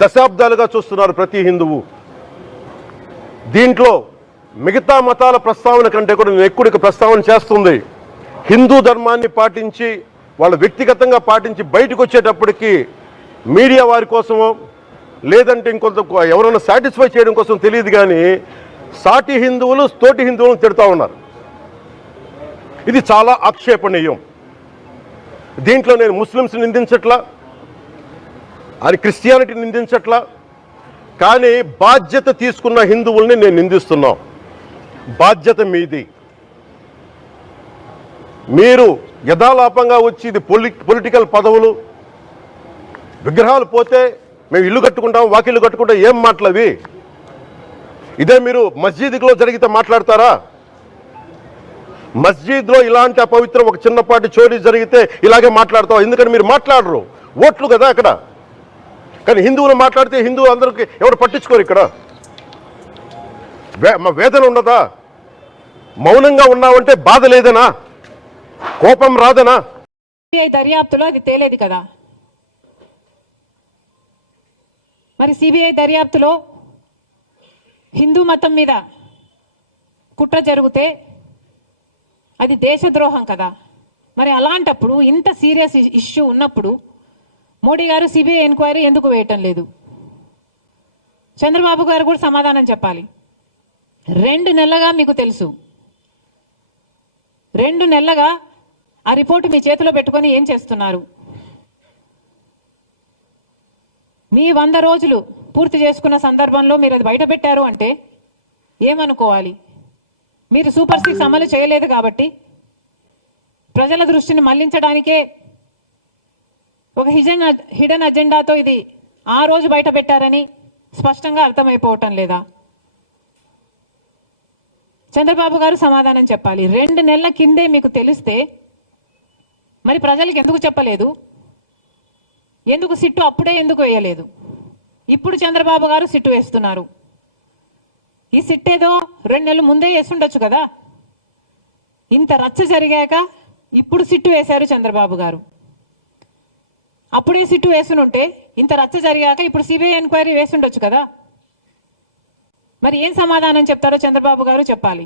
దశాబ్దాలుగా చూస్తున్నారు ప్రతి హిందువు. దీంట్లో మిగతా మతాల ప్రస్తావన కంటే కూడా నేను ఎక్కువ ప్రస్తావన చేస్తుంది హిందూ ధర్మాన్ని పాటించి వాళ్ళ వ్యక్తిగతంగా పాటించి బయటకు వచ్చేటప్పటికి మీడియా వారి కోసమో లేదంటే ఇంకొంత ఎవరైనా సాటిస్ఫై చేయడం కోసం తెలియదు, కానీ సాటి హిందువులు తోటి హిందువులను తిడుతూ ఉన్నారు. ఇది చాలా ఆక్షేపణీయం. దీంట్లో నేను ముస్లిమ్స్ నిందించట్లా, అది క్రిస్టియానిటీ నిందించట్లా, కానీ బాధ్యత తీసుకున్న హిందువుల్ని నేను నిందిస్తున్నాం. బాధ్యత మీది. మీరు యథాలాపంగా వచ్చి ఇది పొలిటికల్ పదవులు విగ్రహాలు పోతే మేము ఇల్లు కట్టుకుంటాం, వాకిళ్ళు కట్టుకుంటాం, ఏం మాటలవి? ఇదే మీరు మస్జిద్లో జరిగితే మాట్లాడతారా? మస్జిద్లో ఇలాంటి అపవిత్రం ఒక చిన్నపాటి చోరీ జరిగితే ఇలాగే మాట్లాడతాం. ఎందుకని మీరు మాట్లాడరు, ఓట్లు కదా అక్కడ. కానీ హిందువులు మాట్లాడితే హిందువు అందరికి ఎవరు పట్టించుకోరు. ఇక్కడ వేదన ఉండదా? మౌనంగా ఉన్నావంటే బాధ లేదనా? కోపం రాదనా? దర్యాప్తులో అది తేలేదు కదా. మరి సిబిఐ దర్యాప్తులో హిందూ మతం మీద కుట్ర జరిగితే అది దేశద్రోహం కదా. మరి అలాంటప్పుడు ఇంత సీరియస్ ఇష్యూ ఉన్నప్పుడు మోడీ గారు సిబిఐ ఎంక్వైరీ ఎందుకు వేయటం లేదు? చంద్రబాబు గారు కూడా సమాధానం చెప్పాలి. 2 నెలలుగా మీకు తెలుసు, 2 నెలలుగా ఆ రిపోర్టు మీ చేతిలో పెట్టుకొని ఏం చేస్తున్నారు? మీ 100 రోజులు పూర్తి చేసుకున్న సందర్భంలో మీరు అది బయట పెట్టారు అంటే ఏమనుకోవాలి? మీరు సూపర్ 6 అమలు చేయలేదు కాబట్టి ప్రజల దృష్టిని మళ్లించడానికే ఒక హిడెన్ అజెండాతో ఇది ఆ రోజు బయట పెట్టారని స్పష్టంగా అర్థమైపోవటం లేదా? చంద్రబాబు గారు సమాధానం చెప్పాలి. 2 నెలల కిందే మీకు తెలిస్తే మరి ప్రజలకు ఎందుకు చెప్పలేదు? ఎందుకు సిట్టు అప్పుడే ఎందుకు వేయలేదు? ఇప్పుడు చంద్రబాబు గారు సిట్టు వేస్తున్నారు. ఈ సిట్ ఏదో 2 నెలలు ముందే వేసుండొచ్చు కదా. ఇంత రచ్చ జరిగాక ఇప్పుడు సిట్టు వేశారు చంద్రబాబు గారు. అప్పుడే సిట్టు వేసునుంటే ఇంత రచ్చ జరిగాక ఇప్పుడు సిబిఐ ఎంక్వైరీ వేసుండొచ్చు కదా. మరి ఏం సమాధానం చెప్తారో చంద్రబాబు గారు చెప్పాలి.